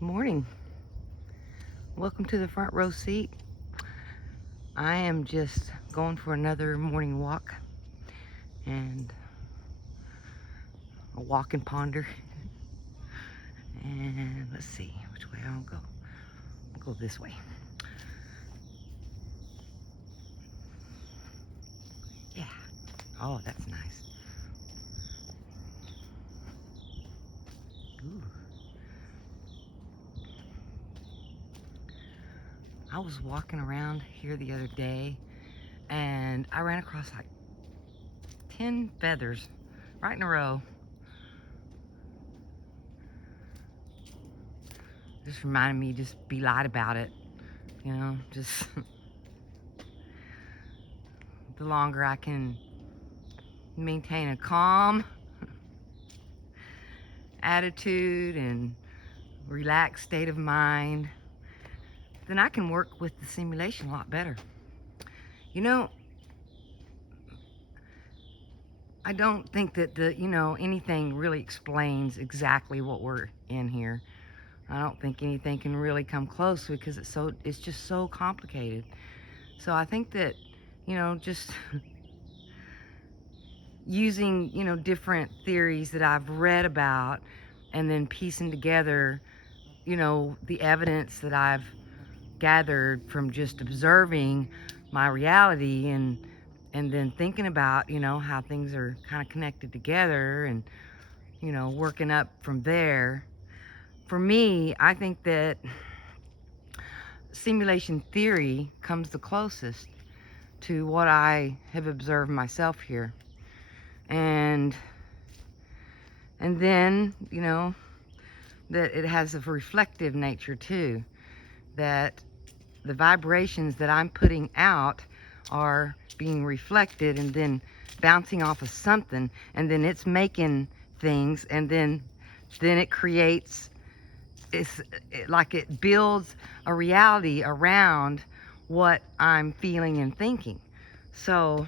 Morning. Welcome to the front row seat. I am just going for another morning walk and a walk and ponder. And let's see which way I'll go. I'll go this way. Yeah. Oh, that's nice. Ooh. I was walking around here the other day and I ran across like 10 feathers right in a row. Just reminded me just be light about it. Just the longer I can maintain a calm attitude and relaxed state of mind, then I can work with the simulation a lot better. I don't think that anything really explains exactly what we're in here. I don't think anything can really come close because it's just so complicated. So I think that, just using, different theories that I've read about and then piecing together, the evidence that I've gathered from just observing my reality and then thinking about, how things are kind of connected together and, working up from there. For me, I think that simulation theory comes the closest to what I have observed myself here. And then, that it has a reflective nature too, that the vibrations that I'm putting out are being reflected and then bouncing off of something, and then it's making things, and then it creates, like it builds a reality around what I'm feeling and thinking. So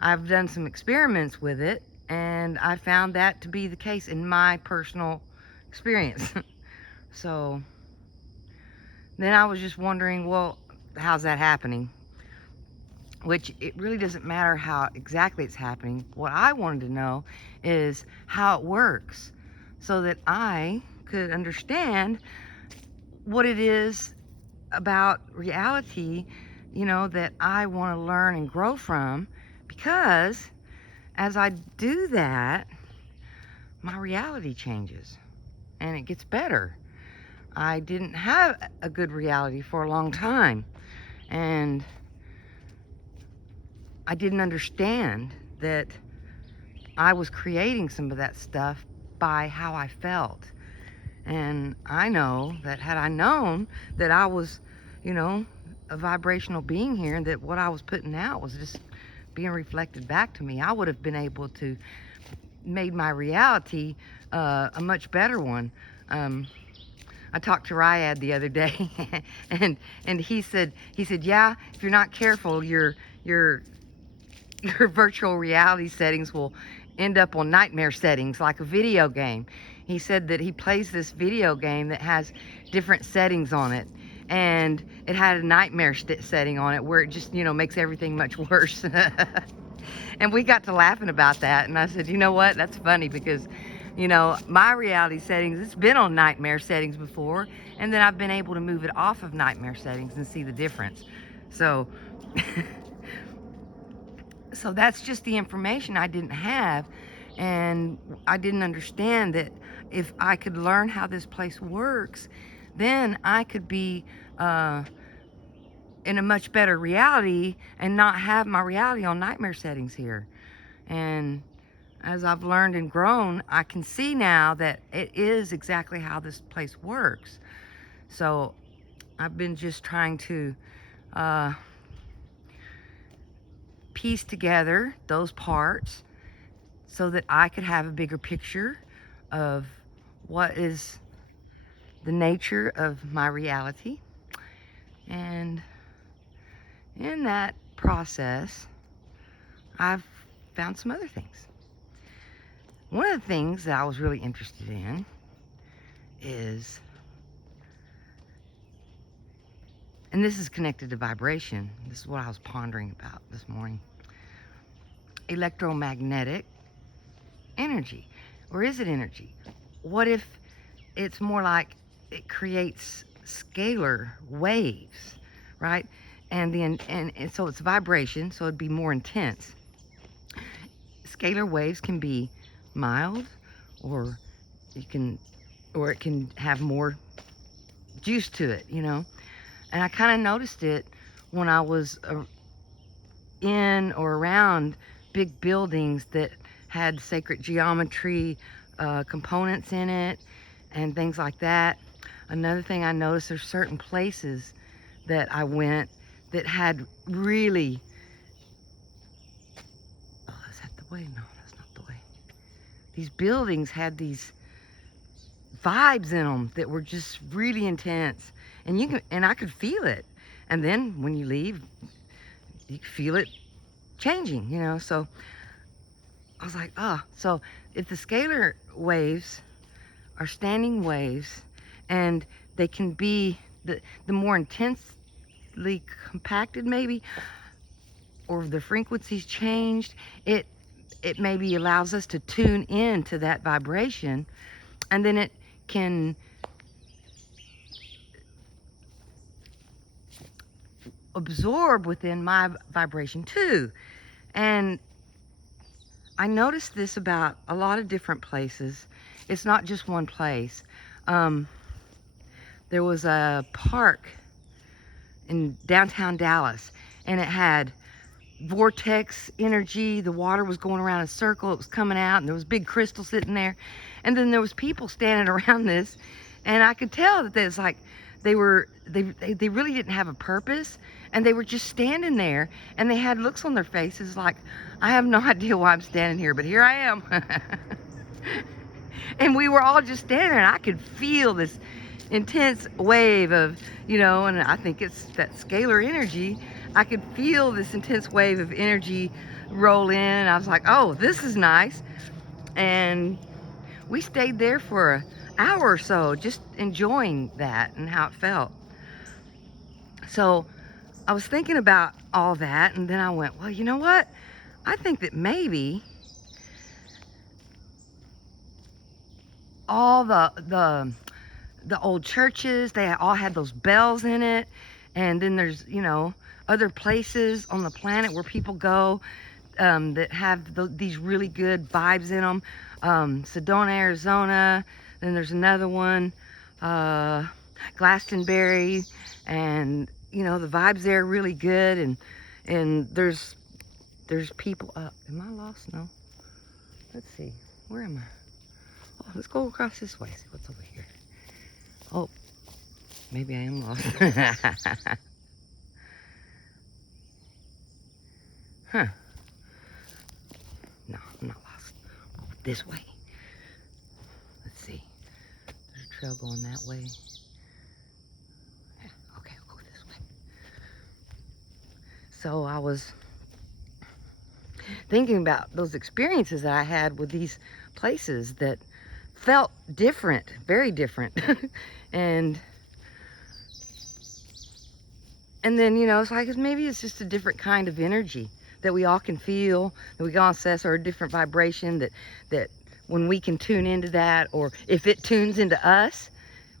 I've done some experiments with it, and I found that to be the case in my personal experience. So then I was just wondering, well, how's that happening? Which it really doesn't matter how exactly it's happening. What I wanted to know is how it works so that I could understand what it is about reality, that I want to learn and grow from, because as I do that, my reality changes and it gets better. I didn't have a good reality for a long time, and I didn't understand that I was creating some of that stuff by how I felt. And I know that had I known that I was, a vibrational being here, and that what I was putting out was just being reflected back to me, I would have been able to made my reality a much better one. I talked to Ryad the other day, and he said, yeah, if you're not careful, your virtual reality settings will end up on nightmare settings, like a video game. He said that he plays this video game that has different settings on it, and it had a nightmare setting on it where it just, makes everything much worse. And we got to laughing about that, and I said, you know what, that's funny, because my reality settings, it's been on nightmare settings before, and then I've been able to move it off of nightmare settings and see the difference. So so that's just the information I didn't have, and I didn't understand that if I could learn how this place works, then I could be in a much better reality and not have my reality on nightmare settings here. And as I've learned and grown, I can see now that it is exactly how this place works. So I've been just trying to piece together those parts so that I could have a bigger picture of what is the nature of my reality. And in that process, I've found some other things. One of the things that I was really interested in is, and this is connected to vibration. This is what I was pondering about this morning. Electromagnetic energy. Or is it energy? What if it's more like it creates scalar waves, right? And so it's vibration, so it'd be more intense. Scalar waves can be mild, or it can have more juice to it, you know. And I kind of noticed it when I was in or around big buildings that had sacred geometry components in it and things like that. Another thing I noticed, there's certain places that I went that had really, oh, is that the way? No, that's not the way. These buildings had these vibes in them that were just really intense, and I could feel it. And then when you leave, you feel it changing, you know. So I was like, oh, so if the scalar waves are standing waves, and they can be the more intensely compacted maybe, or the frequencies changed, it maybe allows us to tune in to that vibration, and then it can absorb within my vibration too. And I noticed this about a lot of different places. It's not just one place. There was a park in downtown Dallas, and it had vortex energy. The water was going around in a circle. It was coming out, and there was a big crystal sitting there. And then there was people standing around this, and I could tell that it's like they really didn't have a purpose, and they were just standing there, and they had looks on their faces like, I have no idea why I'm standing here, but here I am. And we were all just standing there, and I could feel this intense wave of, you know, and I think it's that scalar energy. I could feel this intense wave of energy roll in, and I was like, oh, this is nice. And we stayed there for an hour or so, just enjoying that and how it felt. So I was thinking about all that, and then I went, well, you know what? I think that maybe all the old churches, they all had those bells in it. And then there's, you know, other places on the planet where people go that have these really good vibes in them. Sedona, Arizona. Then there's another one, Glastonbury. And, you know, the vibes there are really good. And there's people, am I lost? No. Let's see, where am I? Oh, let's go across this way, see what's over here. Oh, maybe I am lost. Huh. No, I'm not lost. Oh, this way. Let's see. There's a trail going that way. Yeah, okay, I'll go this way. So I was thinking about those experiences that I had with these places that felt different, very different. and then, you know, it's like maybe it's just a different kind of energy that we all can feel, that we can all assess, or a different vibration that when we can tune into that, or if it tunes into us,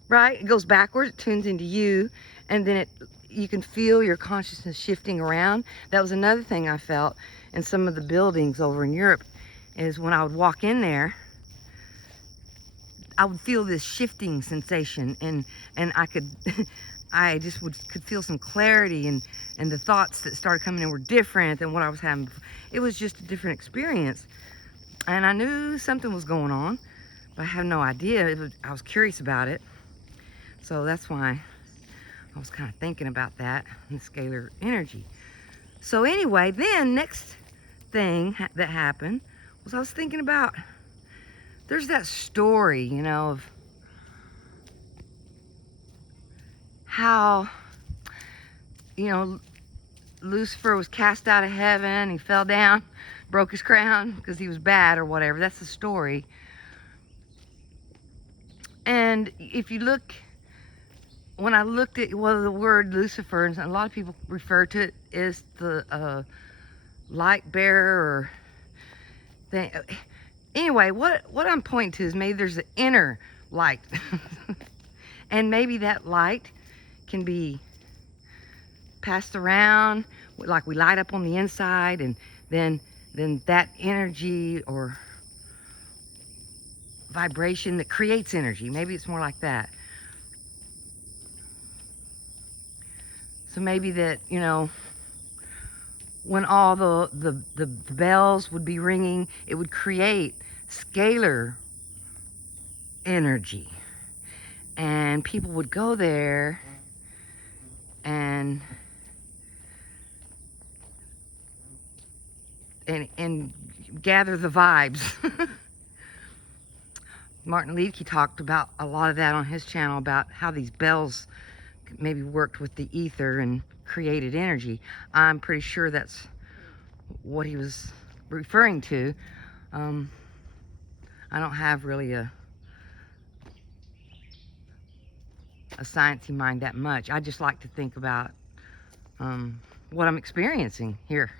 right? It goes backwards, it tunes into you, and then you can feel your consciousness shifting around. That was another thing I felt in some of the buildings over in Europe, is when I would walk in there, I would feel this shifting sensation, and I could I just could feel some clarity, and the thoughts that started coming in were different than what I was having before. It was just a different experience, and I knew something was going on, but I had no idea. I was curious about it, so that's why I was kind of thinking about that and scalar energy. So anyway, then next thing that happened was I was thinking about, there's that story, you know, of how, you know, Lucifer was cast out of heaven, he fell down, broke his crown because he was bad or whatever. That's the story. And And if you look, when I looked at, well, the word Lucifer, and a lot of people refer to it as the light bearer or thing. Anyway, what I'm pointing to is maybe there's an inner light. And maybe that light can be passed around, like we light up on the inside, and then that energy or vibration that creates energy. Maybe it's more like that. So maybe that, you know, when all the bells would be ringing, it would create scalar energy. And people would go there and gather the vibes. Martin Liedtke talked about a lot of that on his channel, about how these bells maybe worked with the ether and created energy. I'm pretty sure that's what he was referring to. I don't have really a sciencey mind that much. I just like to think about what I'm experiencing here.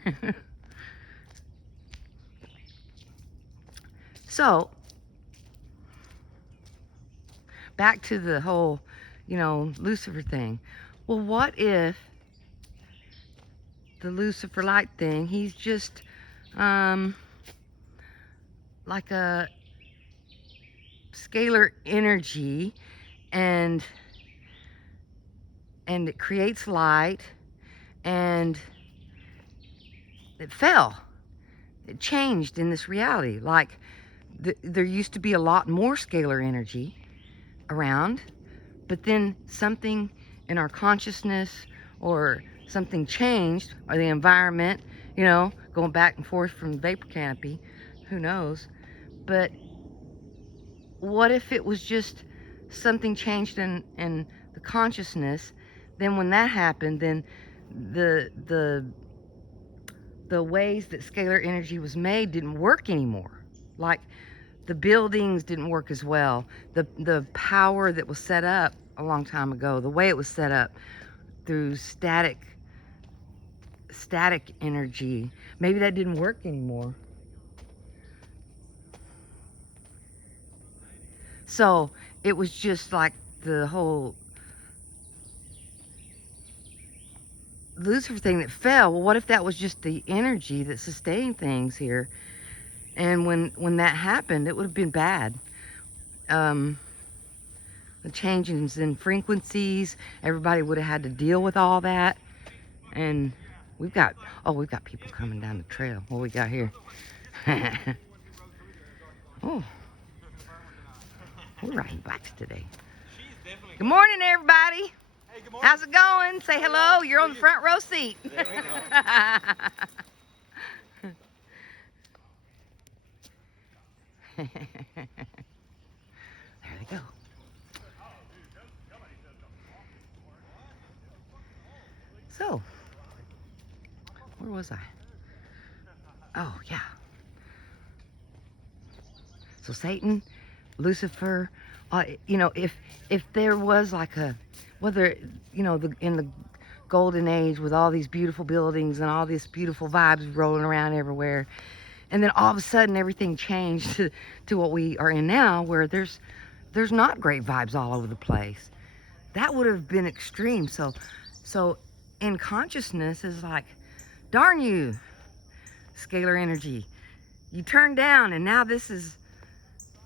So, back to the whole, you know, Lucifer thing. Well, what if the Lucifer light thing, he's just like a scalar energy, and it creates light, and it fell. It changed in this reality. Like there used to be a lot more scalar energy around, but then something in our consciousness or something changed, or the environment, you know, going back and forth from the vapor canopy, who knows. But what if it was just something changed in the consciousness? Then when that happened, then the ways that scalar energy was made didn't work anymore. Like the buildings didn't work as well. The power that was set up a long time ago, the way it was set up through static energy, maybe that didn't work anymore. So it was just like the whole Lucifer thing that fell. Well, what if that was just the energy that sustained things here? And when that happened, it would have been bad. The changes in frequencies, everybody would have had to deal with all that. And we've got people coming down the trail. What we got here? Oh, we're riding bikes today. Good morning, everybody. Hey, good morning. How's it going? Say hello. You're on the front row seat. There we go. There they go. So, where was I? Oh, yeah. So Satan, Lucifer, you know, if there was like a, whether, you know, in the golden age with all these beautiful buildings and all these beautiful vibes rolling around everywhere, and then all of a sudden everything changed to what we are in now, where there's not great vibes all over the place. That would have been extreme. So in consciousness is like, darn you, scalar energy, you turned down, and now this is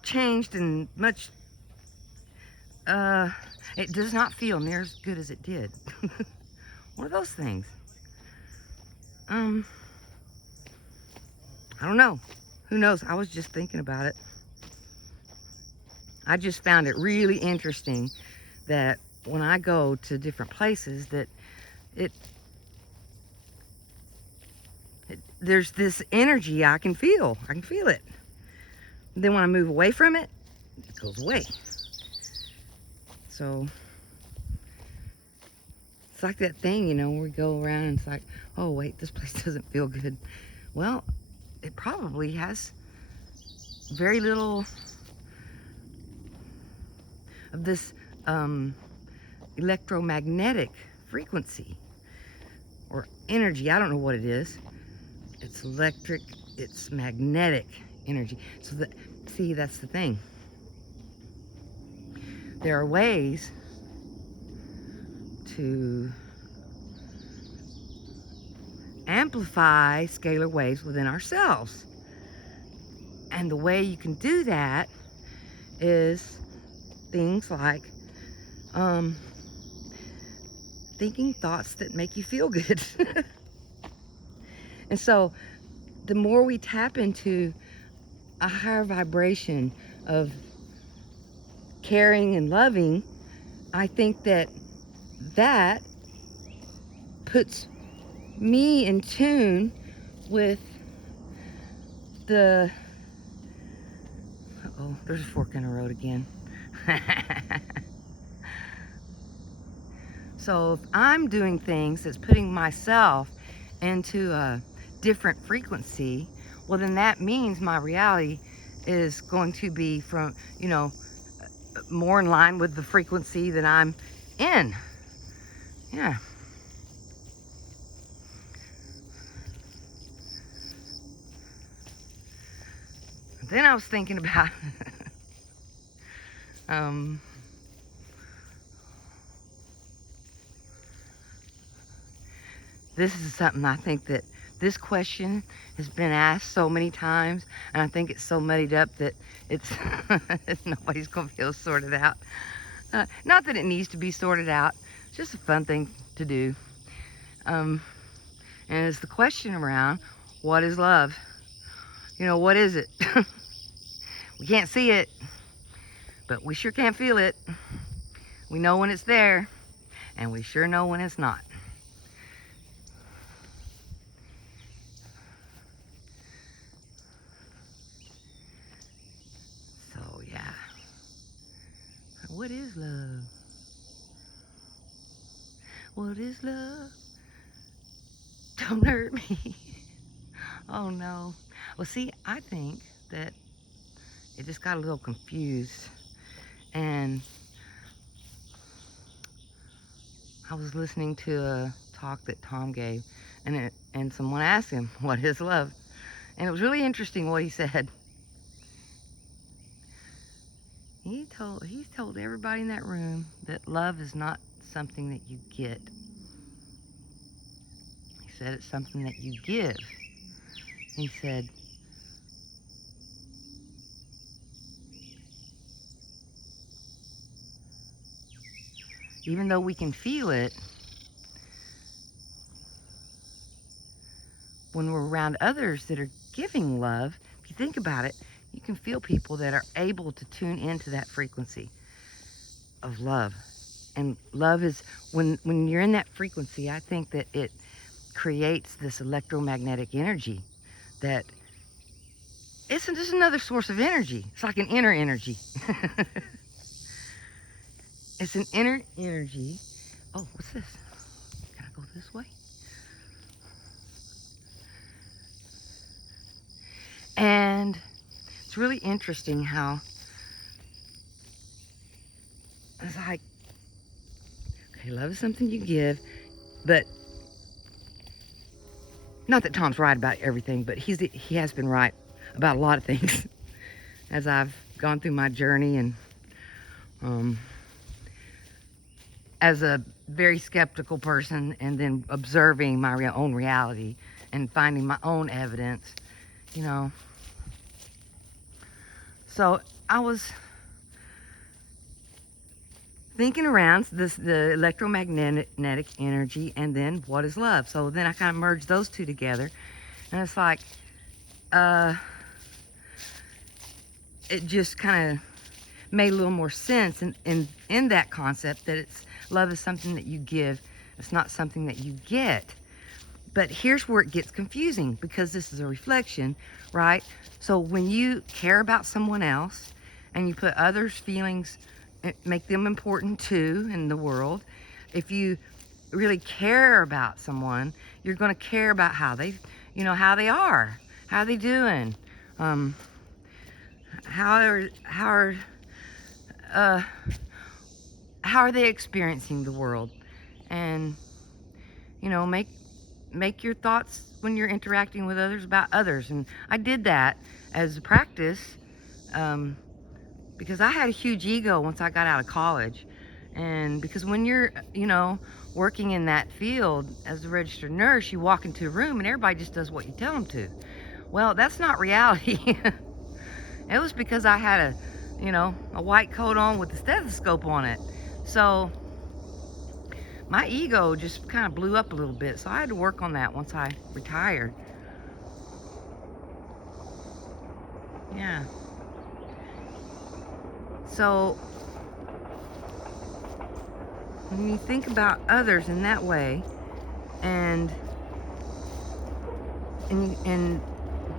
changed and much, it does not feel near as good as it did. One of those things. I don't know. Who knows? I was just thinking about it. I just found it really interesting that when I go to different places, that there's this energy I can feel. I can feel it. Then when I move away from it, it goes away. So it's like that thing, you know, where we go around and it's like, oh wait, this place doesn't feel good. Well, it probably has very little of this electromagnetic frequency or energy. I don't know what it is. It's electric, it's magnetic energy. So see, that's the thing. There are ways to amplify scalar waves within ourselves. And the way you can do that is things like thinking thoughts that make you feel good. And so the more we tap into a higher vibration of caring and loving, I think that that puts me in tune with the... Uh-oh, there's a fork in the road again. So if I'm doing things that's putting myself into a different frequency, well, then that means my reality is going to be from, you know, more in line with the frequency that I'm in. Yeah. Then I was thinking about this is something I think that this question has been asked so many times, and I think it's so muddied up that it's nobody's gonna be able to sort it out. Not that it needs to be sorted out, it's just a fun thing to do. And it's the question around, what is love? You know, what is it? We can't see it, but we sure can feel it. We know when it's there, and we sure know when it's not. So, yeah. What is love? What is love? Don't hurt me. Oh, no. Well, see, I think that it just got a little confused. And I was listening to a talk that Tom gave, and someone asked him, what is love? And it was really interesting what he said. He told everybody in that room that love is not something that you get. He said it's something that you give. He said, even though we can feel it, when we're around others that are giving love, if you think about it, you can feel people that are able to tune into that frequency of love. And love is, when you're in that frequency, I think that it creates this electromagnetic energy that it's just another source of energy. It's like an inner energy. It's an inner energy. Oh, what's this? Can I go this way? And it's really interesting how it's like, okay, love is something you give, but not that Tom's right about everything, but he has been right about a lot of things as I've gone through my journey, and as a very skeptical person, and then observing my own reality and finding my own evidence, you know. So I was thinking around the electromagnetic energy, and then what is love? So then I kind of merged those two together, and it's like it just kind of made a little more sense in that concept, that love is something that you give, it's not something that you get. But here's where it gets confusing, because this is a reflection, right? So when you care about someone else and you put others' feelings, make them important too in the world, if you really care about someone, you're going to care about how they, how they are, how they doing, how are they experiencing the world? And, you know, make your thoughts when you're interacting with others about others. And I did that as a practice, because I had a huge ego once I got out of college. And because when you're, you know, working in that field as a registered nurse, you walk into a room and everybody just does what you tell them to. Well, that's not reality. It was because I had a white coat on with a stethoscope on it. So my ego just kind of blew up a little bit. So I had to work on that once I retired. Yeah. So when you think about others in that way, and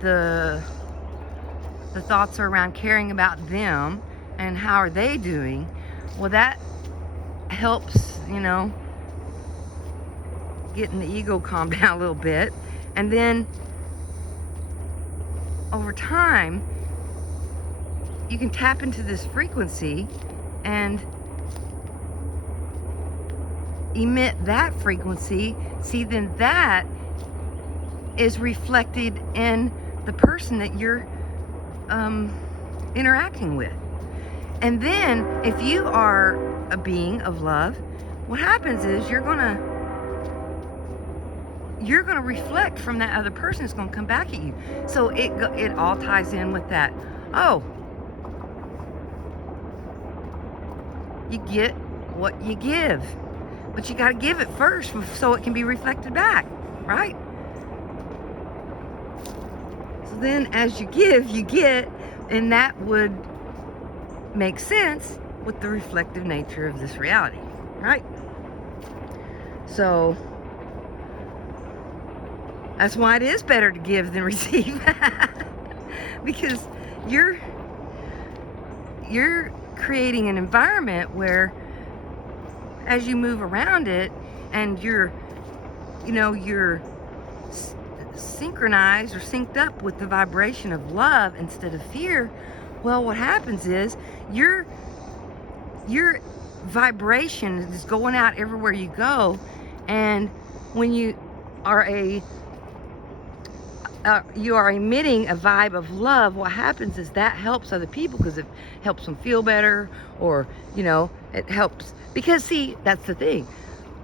the thoughts are around caring about them and how are they doing, well, that helps, you know, getting the ego calmed down a little bit. And then over time, you can tap into this frequency and emit that frequency. See, then that is reflected in the person that you're interacting with. And then if you are a being of love, what happens is you're gonna reflect from that other person. It's gonna come back at you. So it all ties in with that. Oh, you get what you give, but you got to give it first so it can be reflected back, right? So then as you give, you get, and that would make sense with the reflective nature of this reality, right? So that's why it is better to give than receive. Because you're creating an environment where as you move around it and you're synchronized or synced up with the vibration of love instead of fear, well, what happens is your vibration is going out everywhere you go. And when you are emitting a vibe of love, what happens is that helps other people because it helps them feel better, or, you know, it helps. Because, see, that's the thing.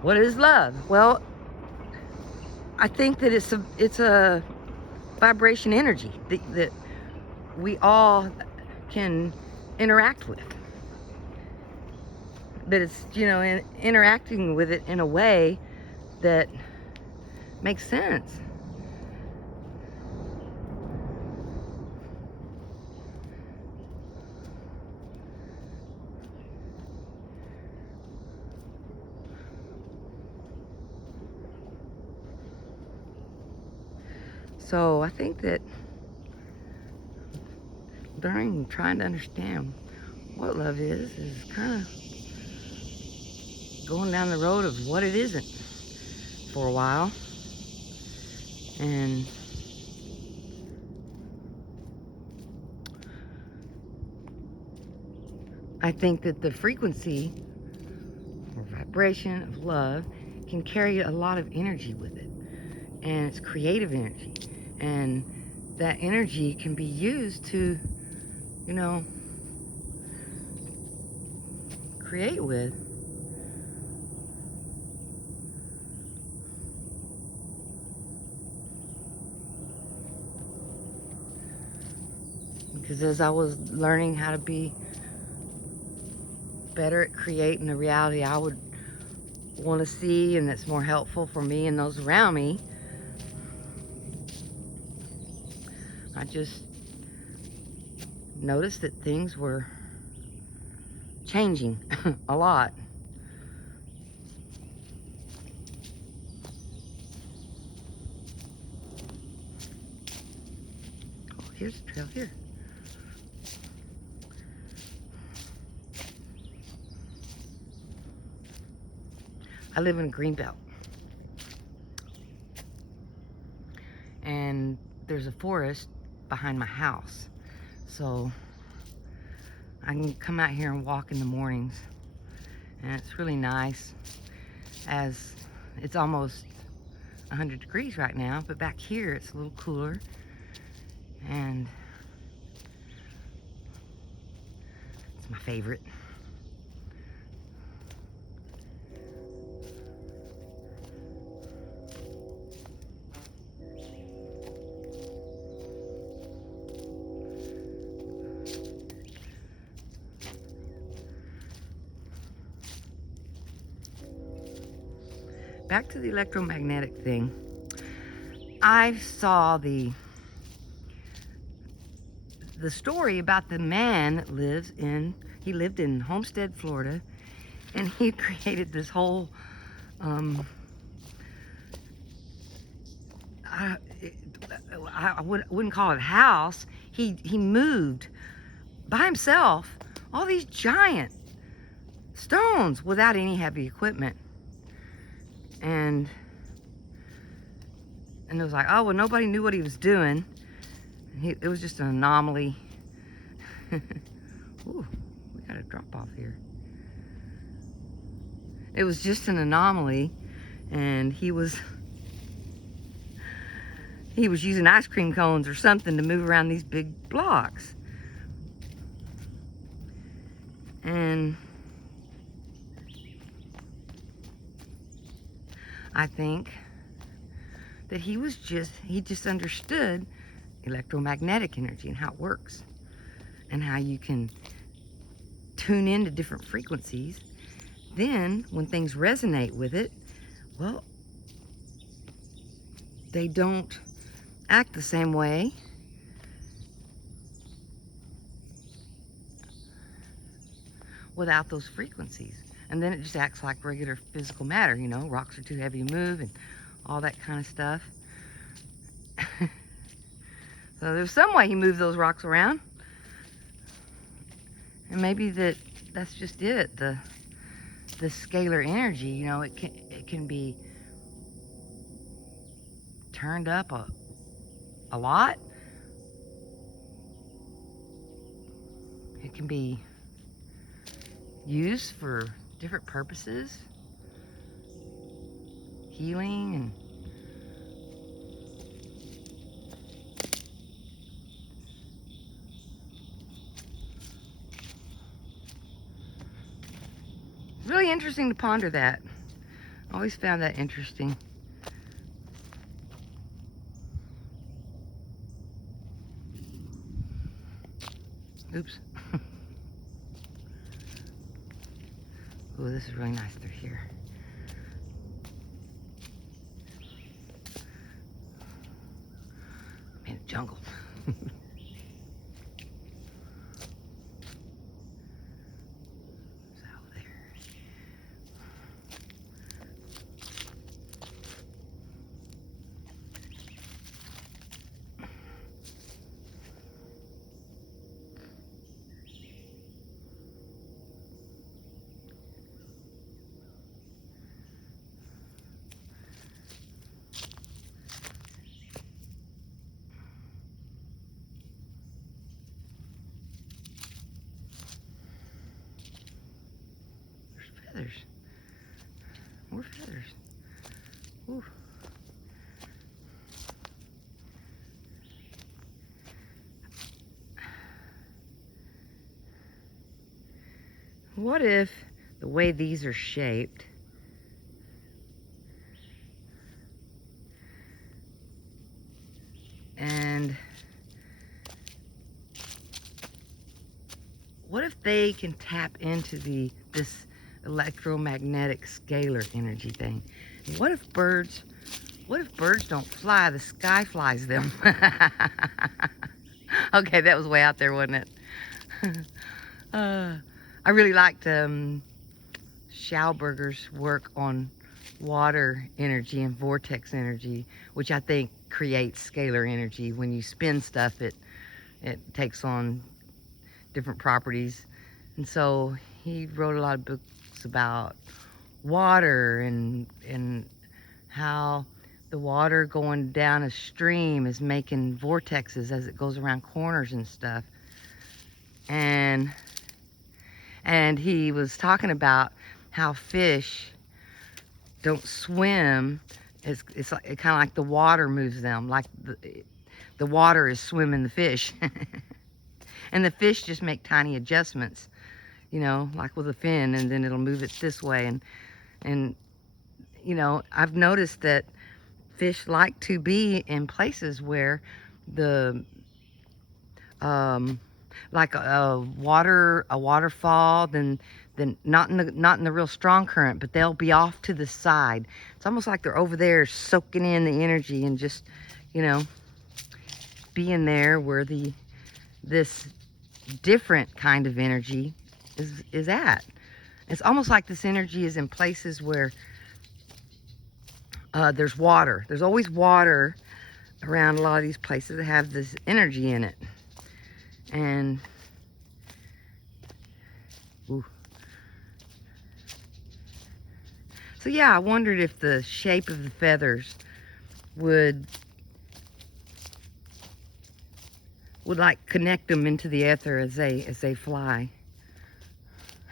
What is love? Well, I think that it's a vibration energy that we all can interact with. But it's, you know, interacting with it in a way that makes sense. So I think that during trying to understand what love is kind of going down the road of what it isn't for a while. And I think that the frequency or vibration of love can carry a lot of energy with it. And it's creative energy. And that energy can be used to, you know, create with. Because as I was learning how to be better at creating the reality I would want to see and that's more helpful for me and those around me, I just noticed that things were changing a lot. Oh, here's the trail here. I live in a green belt. And there's a forest behind my house. So I can come out here and walk in the mornings And it's really nice, as it's almost 100 degrees right now, but back here it's a little cooler, and it's my favorite. Back to the electromagnetic thing. I saw the story about the man that he lived in Homestead, Florida, and he created this whole, I wouldn't call it house. He moved by himself all these giant stones without any heavy equipment. And it was like, oh, well, nobody knew what he was doing. It was just an anomaly. Ooh, we got a drop off here. It was just an anomaly, and he was using ice cream cones or something to move around these big blocks. And I think that he just understood electromagnetic energy and how it works, and how you can tune into different frequencies. Then when things resonate with it, well, they don't act the same way without those frequencies. And then it just acts like regular physical matter, you know, rocks are too heavy to move and all that kind of stuff. So there's some way he moved those rocks around. And maybe that's just it. The scalar energy, you know, it can be turned up a lot. It can be used for different purposes, healing, and it's really interesting to ponder that. I always found that interesting. Oops. Oh, this is really nice through here. Man, jungle. It's out there. Feathers. More feathers. Ooh. What if the way these are shaped and what if they can tap into this electromagnetic scalar energy thing? And what if birds don't fly, the sky flies them? Okay, that was way out there, wasn't it? I really liked Schauberger's work on water energy and vortex energy, which I think creates scalar energy. When you spin stuff, it takes on different properties. And so he wrote a lot of books about water and how the water going down a stream is making vortexes as it goes around corners and stuff. And he was talking about how fish don't swim. It's like, kind of like the water moves them, like the water is swimming the fish. And the fish just make tiny adjustments, you know, like with a fin, and then it'll move it this way. And you know, I've noticed that fish like to be in places where the like a waterfall, then not in the real strong current, but they'll be off to the side. It's almost like they're over there soaking in the energy and just, you know, being there where this different kind of energy is at. It's almost like this energy is in places where there's water. There's always water around a lot of these places that have this energy in it. And ooh. So yeah, I wondered if the shape of the feathers would like connect them into the ether as they fly.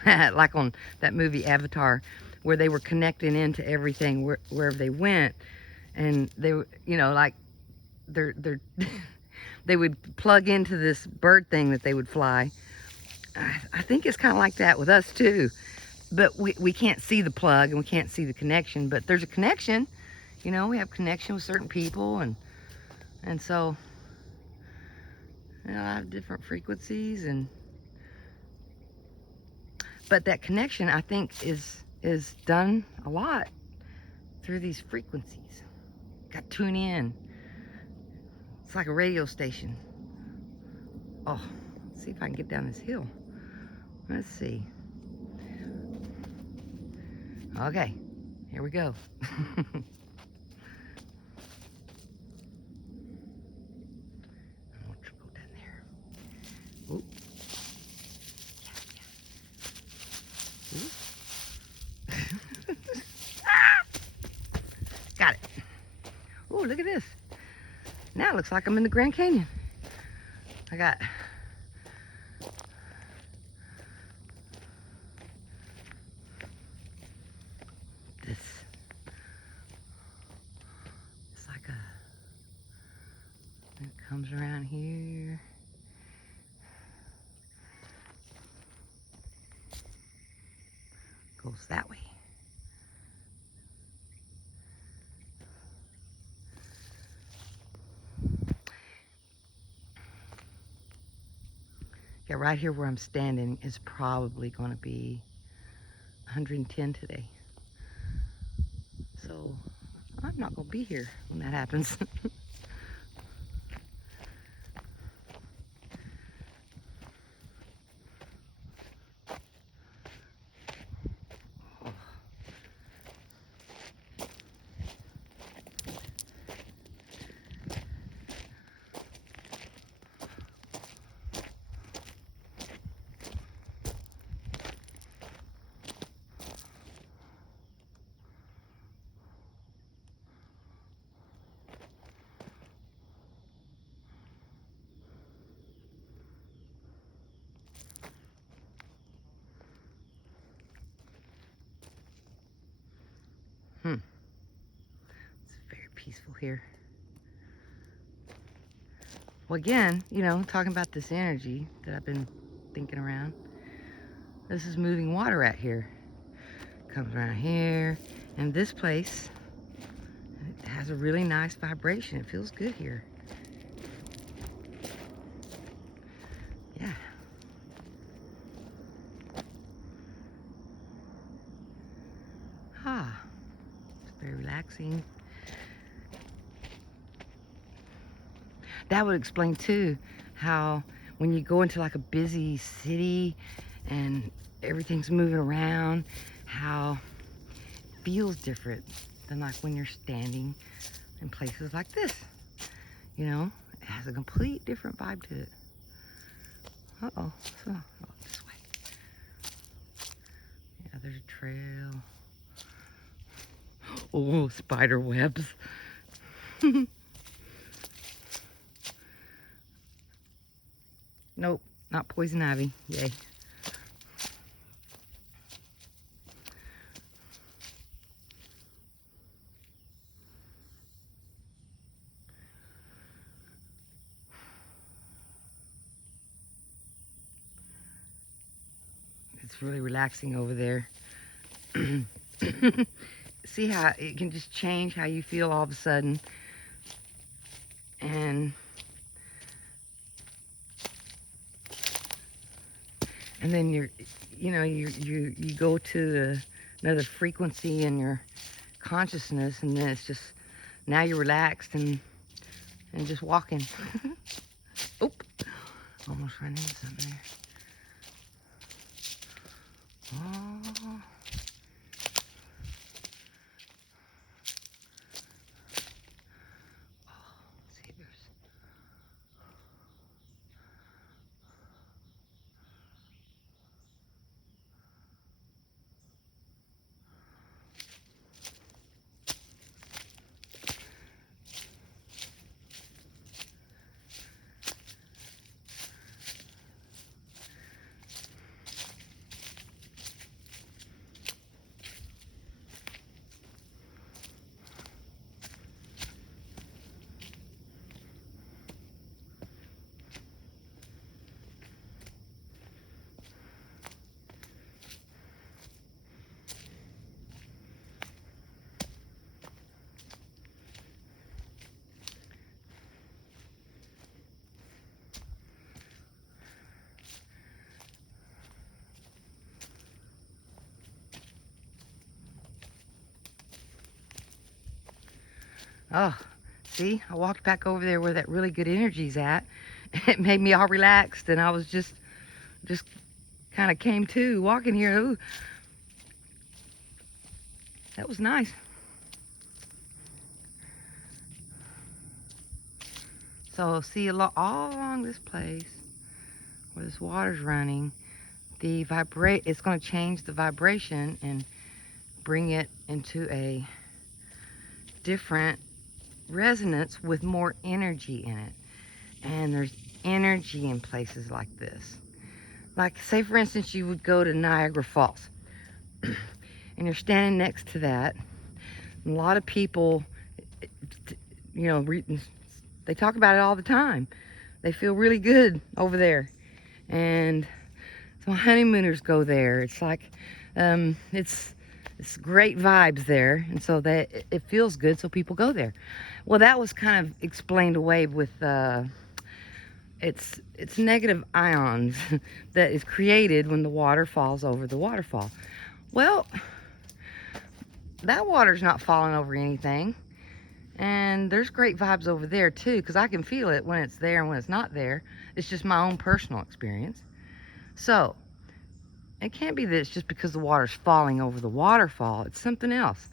Like on that movie Avatar, where they were connecting into everything wherever they went, and they, you know, like they're they would plug into this bird thing that they would fly. I think it's kind of like that with us too, but we can't see the plug and we can't see the connection, but there's a connection. You know, we have connection with certain people, and so, you know, I have different frequencies, but that connection, I think, is done a lot through these frequencies. Got to tune in. It's like a radio station. Oh, let's see if I can get down this hill. Let's see. Okay, here we go. Ooh. Ooh. Got it. Oh, look at this. Now it looks like I'm in the Grand Canyon. I got this. It's like it comes around here. Goes that way. Yeah, right here where I'm standing is probably going to be 110 today. So I'm not going to be here when that happens. It's very peaceful here. Well, again, you know, talking about this energy that I've been thinking around. This is moving water right here. Comes around here, and this place, it has a really nice vibration. It feels good here. Yeah. Ah, it's very relaxing. That would explain too how when you go into like a busy city and everything's moving around, how it feels different than like when you're standing in places like this. You know, it has a complete different vibe to it. Uh-oh, so this way. Yeah, there's a trail. Oh, spider webs. Nope, not poison ivy. Yay. It's really relaxing over there. See how it can just change how you feel all of a sudden. And then you go to another frequency in your consciousness, and then it's just, now you're relaxed and just walking. Oop, almost ran into something there. Oh. See, there's oh, see, I walked back over there where that really good energy's at. It made me all relaxed, and I was just kind of came to walking here. Ooh, that was nice. So see, all along this place where this water's running, it's going to change the vibration and bring it into a different resonance with more energy in it. And there's energy in places like this. Like, say for instance, you would go to Niagara Falls and you're standing next to that. And a lot of people, they talk about it all the time. They feel really good over there. And so honeymooners go there. It's like, it's great vibes there. And so it feels good, so people go there. Well, that was kind of explained away with, it's negative ions that is created when the water falls over the waterfall. Well, that water's not falling over anything. And there's great vibes over there too, because I can feel it when it's there and when it's not there. It's just my own personal experience. So it can't be that it's just because the water's falling over the waterfall. It's something else.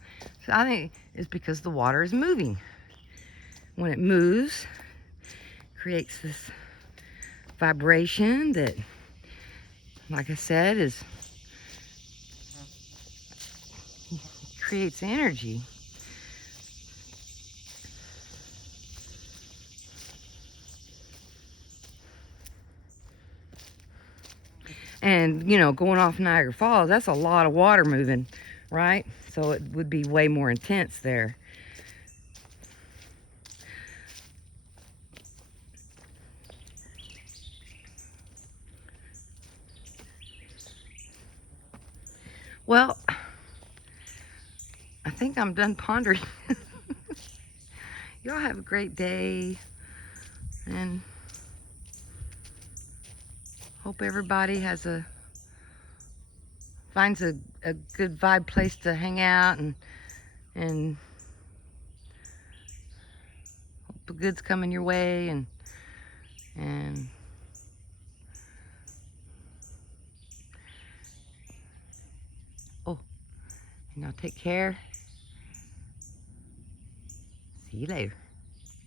So I think it's because the water is moving. When it moves, it creates this vibration that, like I said, creates energy. And, going off Niagara Falls, that's a lot of water moving, right? So it would be way more intense there. Well, I think I'm done pondering. Y'all have a great day, and hope everybody finds a good vibe place to hang out, and hope the good's coming your way, and take care. See you later.